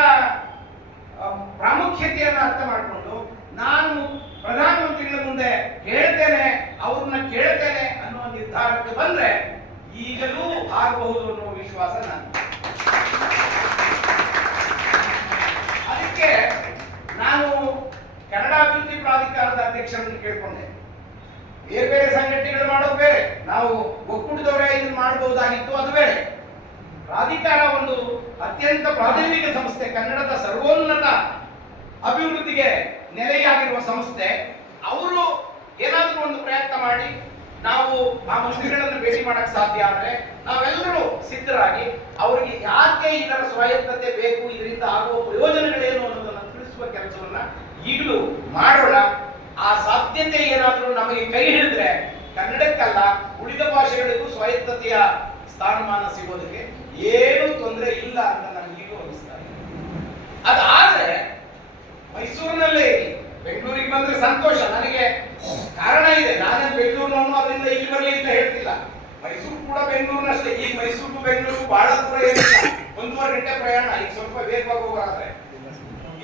ಪ್ರಾಮುಖ್ಯತೆಯನ್ನು ಅರ್ಥ ಮಾಡಿಕೊಂಡು ನಾನು ಪ್ರಧಾನಮಂತ್ರಿಗಳ ಮುಂದೆ ಹೇಳ್ತೇನೆ, ಅವ್ರನ್ನ ಕೇಳ್ತೇನೆ ಅನ್ನುವ ನಿರ್ಧಾರಕ್ಕೆ ಬಂದ್ರೆ ಈಗಲೂ ಆಗಬಹುದು ಅನ್ನೋ ವಿಶ್ವಾಸ ನಾನು ಅದಕ್ಕೆ ನಾನು ಕನ್ನಡ ಅಭಿವೃದ್ಧಿ ಪ್ರಾಧಿಕಾರದ ಅಧ್ಯಕ್ಷರನ್ನು ಕೇಳ್ಕೊಂಡೆ ಬೇರೆ ಬೇರೆ ಸಂಘಟನೆಗಳು ಮಾಡೋದು ಬೇರೆ. ನಾವು ಒಕ್ಕೂಟದವರೇ ಇದನ್ನು ಮಾಡಬಹುದಾಗಿತ್ತು ಅದು ಬೇರೆ. ಪ್ರಾಧಿಕಾರ ಒಂದು ಅತ್ಯಂತ ಪ್ರಾದೇಶಿಕ ಸಂಸ್ಥೆ, ಕನ್ನಡದ ಸರ್ವೋನ್ನತ ಅಭಿವೃದ್ಧಿಗೆ ನೆಲೆಯಾಗಿರುವ ಸಂಸ್ಥೆ. ಅವರು ಏನಾದರೂ ಒಂದು ಪ್ರಯತ್ನ ಮಾಡಿ, ನಾವು ಆ ಮಂತ್ರಿಗಳನ್ನು ಭೇಟಿ ಮಾಡಕ್ ಸಾಧ್ಯ ಆದರೆ ನಾವೆಲ್ಲರೂ ಸಿದ್ಧರಾಗಿ ಅವರಿಗೆ ಯಾಕೆ ಇದರ ಸ್ವಾಯತ್ತತೆ ಬೇಕು, ಇದರಿಂದ ಆಗುವ ಪ್ರಯೋಜನಗಳೇನು ಅನ್ನೋದನ್ನು ತಿಳಿಸುವ ಕೆಲಸವನ್ನ ಈಗಲೂ ಮಾಡೋಣ. ಆ ಸಾಧ್ಯತೆ ಏನಾದರೂ ನಮಗೆ ಕೈ ಹಿಡಿದ್ರೆ ಕನ್ನಡಕ್ಕಲ್ಲ, ಉಳಿದ ಭಾಷೆಗಳಿಗೂ ಸ್ವಾಯತ್ತತೆಯ ಸ್ಥಾನಮಾನ ಸಿಗೋದಕ್ಕೆ ಏನು ತೊಂದರೆ ಇಲ್ಲ ಅಂತ ನನಗೀಗೂ ಅನಿಸ್ತಾ ಇದೆ. ಅದಾದ್ರೆ ಮೈಸೂರಿನಲ್ಲೇ ಇರಲಿ ಬೆಂಗಳೂರಿಗೆ ಬಂದ್ರೆ ಸಂತೋಷ, ನನಗೆ ಕಾರಣ ಇದೆ. ನಾನೇ ಬೆಂಗಳೂರಿನವನು, ಅದರಿಂದ ಇಲ್ಲಿ ಬರಲಿ ಅಂತ ಹೇಳ್ತಿಲ್ಲ. ಮೈಸೂರು ಕೂಡ ಬೆಂಗಳೂರಿನಷ್ಟೇ. ಈ ಮೈಸೂರು, ಬೆಂಗಳೂರು ಬಹಳ ದೂರ ಏನಿಲ್ಲ ಒಂದೂವರೆ ಗಂಟೆ ಪ್ರಯಾಣ ಈಗ ಸ್ವಲ್ಪ ವೇಗವಾಗಿ ಹೋಗೋದಾದ್ರೆ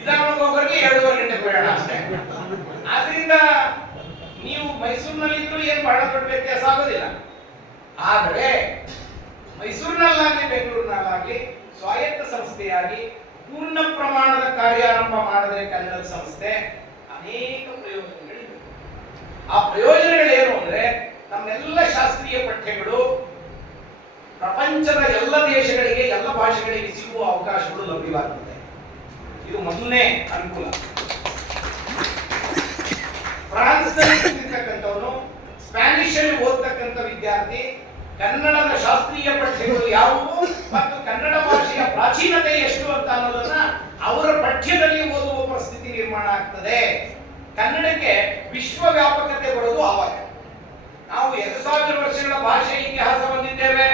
ನಿಧಾನವಾಗಿ ಹೋಗೋರಿಗೆ ಎರಡೂವರೆ ಗಂಟೆ ಪ್ರಯಾಣ ಅಷ್ಟೇ. ಆದ್ರಿಂದ ನೀವು ಮೈಸೂರಿನಲ್ಲಿ ಇದ್ರೂ ಏನು ಬಹಳ ದೊಡ್ಡ ವ್ಯತ್ಯಾಸ ಆಗೋದಿಲ್ಲ. ಆದರೆ ಮೈಸೂರಿನಲ್ಲಾಗಲಿ, ಬೆಂಗಳೂರಿನಲ್ಲಾಗಲಿ ಸ್ವಾಯತ್ತ ಸಂಸ್ಥೆಯಾಗಿ ಪೂರ್ಣ ಪ್ರಮಾಣದ ಕಾರ್ಯಾರಂಭ ಮಾಡದೆ ಕನ್ನಡ ಸಂಸ್ಥೆ ಅನೇಕ ಪ್ರಯೋಜನಗಳಿವೆ. ಆ ಪ್ರಯೋಜನಗಳೇನು ಅಂದ್ರೆ ನಮ್ಮೆಲ್ಲ ಶಾಸ್ತ್ರೀಯ ಪಠ್ಯಗಳು ಪ್ರಪಂಚದ ಎಲ್ಲ ದೇಶಗಳಿಗೆ, ಎಲ್ಲ ಭಾಷೆಗಳಿಗೆ ಸಿಗುವ ಅವಕಾಶಗಳು ಲಭ್ಯವಾಗುತ್ತದೆ ಇದು ಮೊದಲನೇ ಅನುಕೂಲ. ಫ್ರಾನ್ಸ್ನಲ್ಲಿ ಇರ್ತಕ್ಕಂಥವನು ಸ್ಪ್ಯಾನಿಷ್ ಅಲ್ಲಿ ಓದ್ತಕ್ಕಂಥ ವಿದ್ಯಾರ್ಥಿ, ಕನ್ನಡದ ಶಾಸ್ತ್ರೀಯ ಪಠ್ಯಗಳು ಯಾವುವು ಮತ್ತು ಕನ್ನಡ ಭಾಷೆಯ ಪ್ರಾಚೀನತೆ ಎಷ್ಟು ಅಂತ ಅನ್ನೋದನ್ನ ಅವರ ಪಠ್ಯದಲ್ಲಿ ಓದುವ ಪರಿಸ್ಥಿತಿ ನಿರ್ಮಾಣ ಆಗ್ತದೆ. ಕನ್ನಡಕ್ಕೆ ವಿಶ್ವ ವ್ಯಾಪಕತೆ ಬರೋದು ಆವಾಗ. ನಾವು ಎರಡು ಸಾವಿರ ವರ್ಷಗಳ ಭಾಷೆ ಇತಿಹಾಸ ಹೊಂದಿದ್ದೇವೆ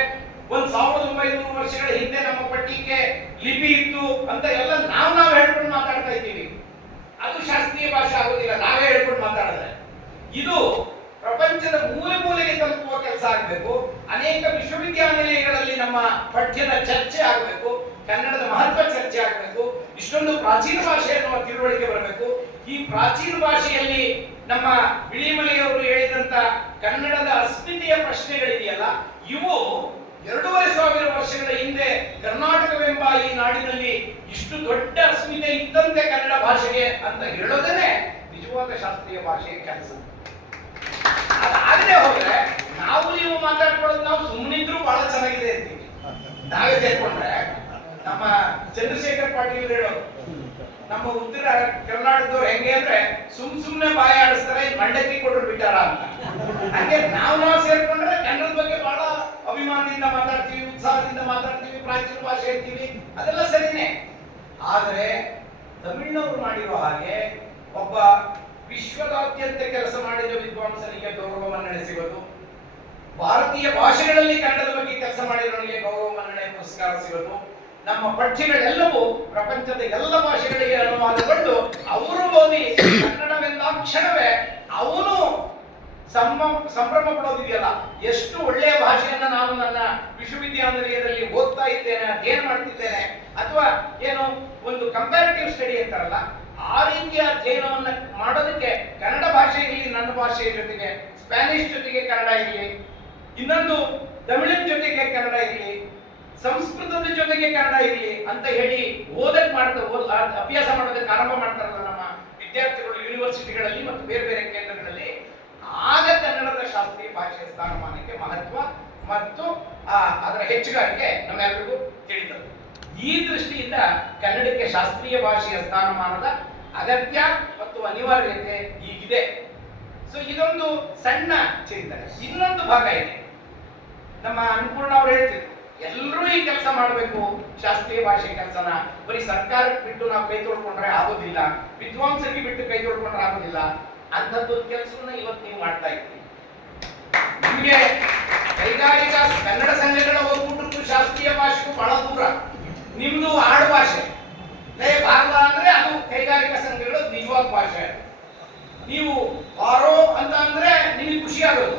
ಒಂದ್ ಸಾವಿರದ ಒಂಬೈನೂರು ವರ್ಷಗಳ ಹಿಂದೆ ನಮ್ಮ ಪಟ್ಟಿಗೆ ಲಿಪಿ ಇತ್ತು ಅಂತ ಎಲ್ಲ ನಾವು ನಾವು ಹೇಳ್ಕೊಂಡು ಮಾತಾಡ್ತಾ ಇದ್ದೀವಿ. ಅದು ಶಾಸ್ತ್ರೀಯ ಭಾಷೆ ಆಗೋದಿಲ್ಲ, ನಾವೇ ಹೇಳ್ಕೊಂಡು ಮಾತಾಡಿದ್ರೆ. ಇದು ಪ್ರಪಂಚದ ಮೂಲೆ ಮೂಲೆಗೆ ತಲುಪುವ ಕೆಲಸ ಆಗಬೇಕು. ಅನೇಕ ವಿಶ್ವವಿದ್ಯಾನಿಲಯಗಳಲ್ಲಿ ನಮ್ಮ ಪಠ್ಯದ ಚರ್ಚೆ ಆಗಬೇಕು, ಕನ್ನಡದ ಮಹತ್ವ ಚರ್ಚೆ ಆಗಬೇಕು, ಇಷ್ಟೊಂದು ಪ್ರಾಚೀನ ಭಾಷೆ ಅನ್ನುವ ತಿಳುವಳಿಕೆ ಬರಬೇಕು. ಈ ಪ್ರಾಚೀನ ಭಾಷೆಯಲ್ಲಿ ನಮ್ಮ ಬಿಳಿಮಲೆಯವರು ಹೇಳಿದಂತ ಕನ್ನಡದ ಅಸ್ಮಿತೆಯ ಪ್ರಶ್ನೆಗಳಿದೆಯಲ್ಲ, ಇವು ಎರಡೂವರೆ ಸಾವಿರ ವರ್ಷಗಳ ಹಿಂದೆ ಕರ್ನಾಟಕವೆಂಬ ಈ ನಾಡಿನಲ್ಲಿ ಇಷ್ಟು ದೊಡ್ಡ ಅಸ್ಮಿತೆ ಇದ್ದಂತೆ ಕನ್ನಡ ಭಾಷೆಗೆ ಅಂತ ಹೇಳೋದೇನೆ ನಿಜವಾದ ಶಾಸ್ತ್ರೀಯ ಭಾಷೆಯ ಕೆಲಸ. ಅದಾಗದೆ ಹೋದ್ರೆ ನಾವು ನೀವು ಮಾತಾಡ್ಕೊಳ್ಳೋದು ನಾವು ಸುಮ್ಮನಿದ್ರು ಬಹಳ ಚೆನ್ನಾಗಿದೆ ಅಂತೀವಿ. ನಾವೇ ಸೇರ್ಕೊಂಡ್ರೆ ನಮ್ಮ ಚಂದ್ರಶೇಖರ್ ಪಾಟೀಲ್ ಹೇಳೋದು ನಮ್ಮ ಉತ್ತರ ಕರ್ನಾಟಕದವ್ರು ಹೆಂಗೆ ಅಂದ್ರೆ ಸುಮ್ ಸುಮ್ನೆ ಬಾಯ ಆಡಿಸ್ತಾರೆ ಮಂಡಕ್ಕಿ ಕೊಟ್ರು ಬಿಟ್ಟಾರ ಅಂತ. ಹಂಗೆ ನಾವು ನಾವು ಸೇರ್ಕೊಂಡ್ರೆ ಕನ್ನಡದ ಬಗ್ಗೆ ಬಹಳ ಅಭಿಮಾನದಿಂದ ಮಾತಾಡ್ತೀವಿ, ಉತ್ಸಾಹದಿಂದ ಮಾತಾಡ್ತೀವಿ, ಪ್ರಾಚೀನ ಭಾಷೆ ಹೇಳ್ತೀವಿ, ಅದೆಲ್ಲ ಸರಿನೇ. ಆದರೆ ತಮಿಳ್ನವರು ಮಾಡಿರೋ ಹಾಗೆ ಒಬ್ಬ ವಿಶ್ವದಾದ್ಯಂತ ಕೆಲಸ ಮಾಡಿದ ವಿದ್ವಾಂಸನಿಗೆ ಗೌರವ ಮನ್ನಣೆ ಸಿಗೋದು, ಭಾರತೀಯ ಭಾಷೆಗಳಲ್ಲಿ ಕನ್ನಡದ ಬಗ್ಗೆ ಕೆಲಸ ಮಾಡಿರೋನಿಗೆ ಗೌರವ ಮನ್ನಣೆ ಪುರಸ್ಕಾರ ಸಿಗೋದು, ನಮ್ಮ ಪಠ್ಯಗಳೆಲ್ಲವೂ ಪ್ರಪಂಚದ ಎಲ್ಲ ಭಾಷೆಗಳಿಗೆ ಅನುವಾದಗೊಂಡು ಅವರು ಓದಿ ಕನ್ನಡವೆಂದಾಕ್ಷಣವೇ ಅವನು ಸಂಭ್ರಮ ಪಡೋದಿದೆಯಲ್ಲ, ಎಷ್ಟು ಒಳ್ಳೆಯ ಭಾಷೆಯನ್ನು ನಾನು ನನ್ನ ವಿಶ್ವವಿದ್ಯಾನಿಲಯದಲ್ಲಿ ಓದ್ತಾ ಇದ್ದೇನೆ ಅಧ್ಯಯನ ಮಾಡ್ತಿದ್ದೇನೆ, ಅಥವಾ ಏನು ಒಂದು ಕಂಪ್ಯಾರಿಟಿವ್ ಸ್ಟಡಿ ಅಂತಾರಲ್ಲ, ಆ ರೀತಿಯ ಅಧ್ಯಯನವನ್ನು ಮಾಡೋದಕ್ಕೆ ಕನ್ನಡ ಭಾಷೆ ಇರಲಿ, ನನ್ನ ಭಾಷೆಯ ಜೊತೆಗೆ, ಸ್ಪ್ಯಾನಿಷ್ ಜೊತೆಗೆ ಕನ್ನಡ ಇರಲಿ, ಇನ್ನೊಂದು ತಮಿಳಿನ ಜೊತೆಗೆ ಕನ್ನಡ ಇರಲಿ, ಸಂಸ್ಕೃತದ ಜೊತೆಗೆ ಕನ್ನಡ ಇರಲಿ ಅಂತ ಹೇಳಿ ಓದಕ್ಕೆ ಮಾಡ್ತಾ ಅಭ್ಯಾಸ ಮಾಡೋದಕ್ಕೆ ಆರಂಭ ಮಾಡ್ತಾರಲ್ಲ ನಮ್ಮ ವಿದ್ಯಾರ್ಥಿಗಳು ಯೂನಿವರ್ಸಿಟಿಗಳಲ್ಲಿ ಮತ್ತು ಬೇರೆ ಬೇರೆ ಕೇಂದ್ರಗಳಲ್ಲಿ. ಆಗ ಕನ್ನಡದ ಶಾಸ್ತ್ರೀಯ ಭಾಷೆಯ ಸ್ಥಾನಮಾನಕ್ಕೆ ಮಹತ್ವ ಮತ್ತು ಅದರ ಹೆಚ್ಚುಗಾರಿಕೆ ನಮ್ಮೆಲ್ಲರಿಗೂ ತಿಳಿತದೆ. ಈ ದೃಷ್ಟಿಯಿಂದ ಕನ್ನಡಕ್ಕೆ ಶಾಸ್ತ್ರೀಯ ಭಾಷೆಯ ಸ್ಥಾನಮಾನದ ಅಗತ್ಯ ಮತ್ತು ಅನಿವಾರ್ಯತೆ ಈಗಿದೆ. ಸೊ ಇದೊಂದು ಸಣ್ಣ ಚಿಂತನೆ. ಇನ್ನೊಂದು ಭಾಗ ಇದೆ. ನಮ್ಮ ಅನ್ನಪೂರ್ಣ ಅವರು ಹೇಳ್ತಿದ್ರು, ಎಲ್ಲರೂ ಈ ಕೆಲಸ ಮಾಡಬೇಕು. ಶಾಸ್ತ್ರೀಯ ಭಾಷೆ ಕೆಲಸನ. ಬರೀ ಸರ್ಕಾರಕ್ಕೆ ಬಿಟ್ಟು ನಾವು ಕೈ ತೊಳ್ಕೊಂಡ್ರೆ ಆಗೋದಿಲ್ಲ. ವಿದ್ವಾಂಸರಿಗೆ ಬಿಟ್ಟು ಕೈ ತೊಳ್ಕೊಂಡ್ರೆ ಆಗೋದಿಲ್ಲ. ಅಂಥದ್ದು ಕೆಲಸವನ್ನ ಇವತ್ತು ನೀವು ಮಾಡ್ತಾ ಇದ್ದೀವಿ ನಿಮಗೆ ಕೈಗಾರಿಕಾ ಕನ್ನಡ ಸಂಘಗಳ ಒಗ್ಗೂಟಕ್ಕೂ ಶಾಸ್ತ್ರೀಯ ಭಾಷೆಗೂ ಬಹಳ ದೂರ. ನಿಮ್ದು ಆಡು ಭಾಷೆ. ಅಂದ್ರೆ ಅದು ಕೈಗಾರಿಕಾ ಸಂಘಗಳ ನಿಜವಾದ ಭಾಷೆ ನೀವು ಬಾರೋ ಅಂತ ಅಂದ್ರೆ ನಿಮಗೆ ಖುಷಿ ಆಗೋದು.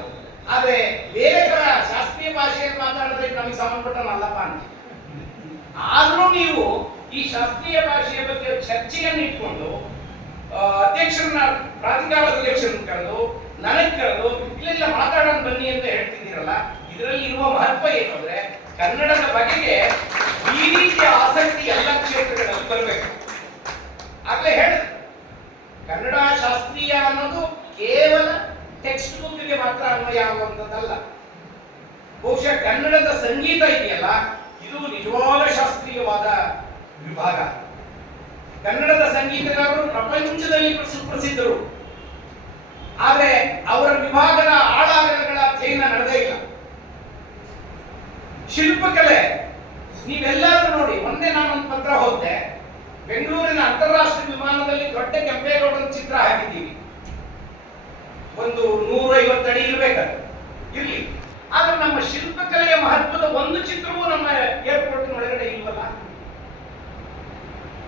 ಆದ್ರೆ ಬೇರೆ ತರ ಶಾಸ್ತ್ರೀಯ ಭಾಷೆಯಲ್ಲಿ ಮಾತಾಡಿದ್ರೆ ನಮಗೆ ಸಂಬಂಧಪಟ್ಟನಲ್ಲಪ್ಪ ಅಂತ. ಆದ್ರೂ ನೀವು ಈ ಶಾಸ್ತ್ರೀಯ ಭಾಷೆಯ ಬಗ್ಗೆ ಚರ್ಚೆಯನ್ನು ಇಟ್ಕೊಂಡು ಅಧ್ಯಕ್ಷರನ್ನ ಪ್ರಾಧಿಕಾರ ಅಧ್ಯಕ್ಷರನ್ನ ಕರೆದು, ನನಗೆ ಕರೆದು ಇಲ್ಲೆಲ್ಲ ಮಾತಾಡೋಣ ಬನ್ನಿ ಅಂತ ಹೇಳ್ತಿದ್ದೀರಲ್ಲ ಇದರಲ್ಲಿ ಇರುವ ಮಹತ್ವ ಏನು ಅಂದ್ರೆ, ಕನ್ನಡದ ಬಗೆಗೆ ಈ ರೀತಿಯ ಆಸಕ್ತಿ ಎಲ್ಲ ಕ್ಷೇತ್ರಗಳಲ್ಲಿ ಬರಬೇಕು. ಆಗ್ಲೇ ಹೇಳ ಕನ್ನಡ ಶಾಸ್ತ್ರೀಯ ಅನ್ನೋದು ಕೇವಲ ಟೆಕ್ಸ್ಟ್ ಬುಕ್ಗೆ ಮಾತ್ರ ಅನ್ವಯ ಆಗುವಂಥದ್ದಲ್ಲ. ಬಹುಶಃ ಕನ್ನಡದ ಸಂಗೀತ ಇದೆಯಲ್ಲ, ಇದು ನಿಜವಾದ ಶಾಸ್ತ್ರೀಯವಾದ ವಿಭಾಗ. ಕನ್ನಡದ ಸಂಗೀತಗಾರರು ಪ್ರಪಂಚದಲ್ಲಿ ಸುಪ್ರಸಿದ್ಧರು ಆದರೆ ಅವರ ವಿಭಾಗದ ಆಳಾಗಗಳ ಅಧ್ಯಯನ ನಡೆದೇ ಇಲ್ಲ. ಶಿಲ್ಪಕಲೆ ನೀವೆಲ್ಲರೂ ನೋಡಿ ಒಂದೇ ನಾನೊಂದು ಪತ್ರ ಹೋದೆ ಬೆಂಗಳೂರಿನ ಅಂತಾರಾಷ್ಟ್ರೀಯ ವಿಮಾನದಲ್ಲಿ ದೊಡ್ಡ ಕೆಂಪೇಗೌಡನ ಚಿತ್ರ ಹಾಕಿದ್ದೀವಿ. ಒಂದು ನೂರೈವತ್ತು ಅಡಿ ಇರ್ಬೇಕದು. ಇರಲಿ. ಆದ್ರೆ ನಮ್ಮ ಶಿಲ್ಪಕಲೆಯ ಮಹತ್ವದ ಒಂದು ಚಿತ್ರವೂ ನಮ್ಮ ಏರ್ಪೋರ್ಟ್ ಒಳಗಡೆ ಇಲ್ವಲ್ಲ?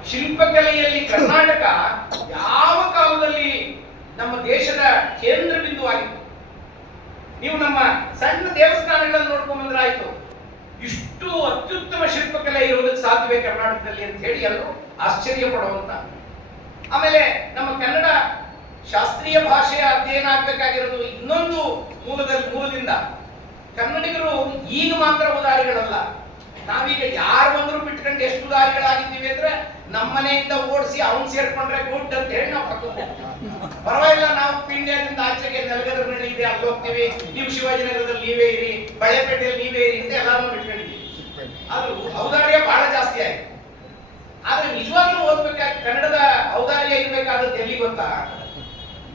ಶಿಲ್ಪಕಲೆಯಲ್ಲಿ ಕರ್ನಾಟಕ ಯಾವ ಕಾಲದಲ್ಲಿ ನಮ್ಮ ದೇಶದ ಕೇಂದ್ರ ಬಿಂದುವಾಗಿತ್ತು? ನೀವು ನಮ್ಮ ಸಣ್ಣ ದೇವಸ್ಥಾನಗಳನ್ನು ನೋಡ್ಕೊಂಡ್ ಬಂದ್ರೆ ಆಯ್ತು. ಇಷ್ಟು ಅತ್ಯುತ್ತಮ ಶಿಲ್ಪಕಲೆ ಇರುವುದಕ್ಕೆ ಸಾಧ್ಯವೇ ಕರ್ನಾಟಕದಲ್ಲಿ ಅಂತ ಹೇಳಿ ಎಲ್ಲರೂ ಆಶ್ಚರ್ಯ ಪಡುವಂತ. ಆಮೇಲೆ ನಮ್ಮ ಕನ್ನಡ ಶಾಸ್ತ್ರೀಯ ಭಾಷೆಯ ಅಧ್ಯಯನ ಆಗ್ಬೇಕಾಗಿರೋದು ಇನ್ನೊಂದು ಮೂಲದಲ್ಲಿ ಮೂಲದಿಂದ. ಕನ್ನಡಿಗರು ಈಗ ಮಾತ್ರ ಉದಾರಿಗಳಲ್ಲ. ನಾವೀಗ ಯಾರು ಬಂದರೂ ಬಿಟ್ಕೊಂಡು ಎಷ್ಟು ಉದಾರಿಗಳಾಗಿದ್ದೀವಿ ಅಂದ್ರೆ ನಮ್ಮ ಮನೆಯಿಂದ ಓಡಿಸಿ ಅವ್ನ್ ಸೇರ್ಕೊಂಡ್ರೆ ಗುಡ್ ಅಂತ ಹೇಳಿ ನಾವು ಹಾಕೋಬಹುದು ಪರವಾಗಿಲ್ಲ, ನಾವು ಪಿಂಡ್ಯದಿಂದ ಆಚೆಗೆ ನೆಲಗದ್ರಲ್ಲಿ ಇದೆ, ಅಲ್ಲಿ ಹೋಗ್ತೀವಿ. ನೀವು ಶಿವಾಜಿನಗರದಲ್ಲಿ ನೀವೇ ಇರಿ ಬಳೆಪೇಟೆಯಲ್ಲಿ ನೀವೇ ಇರಿ ಅಂತ ಎಲ್ಲಾರು ಬಿಟ್ಕೊಂಡಿದ್ದೀವಿ. ಅದು ಔದಾರ್ಯ ಬಹಳ ಜಾಸ್ತಿ ಆಯ್ತು. ಆದ್ರೆ ನಿಜವಾಗ್ಲೂ ಓದ್ಬೇಕಾಗಿ ಕನ್ನಡದ ಔದಾರ್ಯ ಇರ್ಬೇಕಾದದ್ದು ಎಲ್ಲಿ ಗೊತ್ತಾ?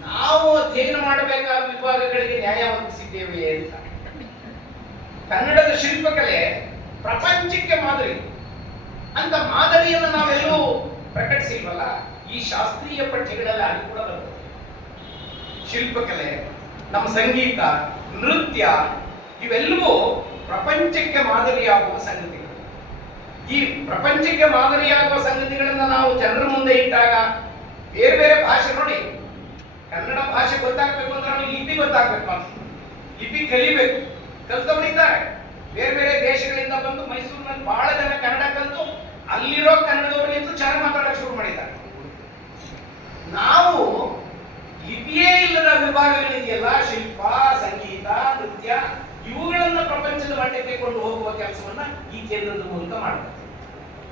ನಾವು ಅಧ್ಯಯನ ಮಾಡಬೇಕಾದ ವಿಭಾಗಗಳಿಗೆ ನ್ಯಾಯ ಒದಗಿಸಿದ್ದೇವೆ ಅಂತ. ಕನ್ನಡದ ಶಿಲ್ಪಕಲೆ ಪ್ರಪಂಚಕ್ಕೆ ಮಾದರಿ. ಅಂತ ಮಾದರಿಯನ್ನು ನಾವೆಲ್ಲೂ ಪ್ರಕಟಿಸಿಲ್ವಲ್ಲ, ಈ ಶಾಸ್ತ್ರೀಯ ಪಠ್ಯಗಳಲ್ಲಿ ಅಲ್ಲಿ ಕೂಡ ಬರ್ತದೆ. ಶಿಲ್ಪಕಲೆ, ನಮ್ಮ ಸಂಗೀತ, ನೃತ್ಯ, ಇವೆಲ್ಲವೂ ಪ್ರಪಂಚಕ್ಕೆ ಮಾದರಿಯಾಗುವ ಸಂಗತಿಗಳು. ಈ ಪ್ರಪಂಚಕ್ಕೆ ಮಾದರಿಯಾಗುವ ಸಂಗತಿಗಳನ್ನು ನಾವು ಜನರ ಮುಂದೆ ಇಟ್ಟಾಗ ಬೇರೆ ಬೇರೆ ಭಾಷೆ ನೋಡಿ. ಕನ್ನಡ ಭಾಷೆ ಗೊತ್ತಾಗ್ಬೇಕು ಅಂದ್ರೆ ಲಿಪಿ ಗೊತ್ತಾಗ್ಬೇಕು ಅಂತ ಲಿಪಿ ಕಲಿಬೇಕು. ಕಲ್ತವರಿದ್ದಾರೆ. ಬೇರೆ ಬೇರೆ ದೇಶಗಳಿಂದ ಬಂದು ಮೈಸೂರಿನಲ್ಲಿ ಬಹಳ ಜನ ಕನ್ನಡ ಕಲಿತು ಅಲ್ಲಿರೋ ಕನ್ನಡದವರಿಗಿಂತ ಚೆನ್ನಾಗಿ ಮಾತಾಡಕ್ಕೆ ಶುರು ಮಾಡಿದ್ದಾರೆ. ನಾವು ಲಿಪಿಯೇ ಇಲ್ಲದ ವಿಭಾಗಗಳಿದೆಯಲ್ಲ, ಶಿಲ್ಪ, ಸಂಗೀತ, ನೃತ್ಯ, ಇವುಗಳನ್ನ ಪ್ರಪಂಚದ ಮಟ್ಟಕ್ಕೆ ಕೊಂಡು ಹೋಗುವ ಕೆಲಸವನ್ನ ಈ ಕೇಂದ್ರದ ಮೂಲಕ ಮಾಡಬೇಕು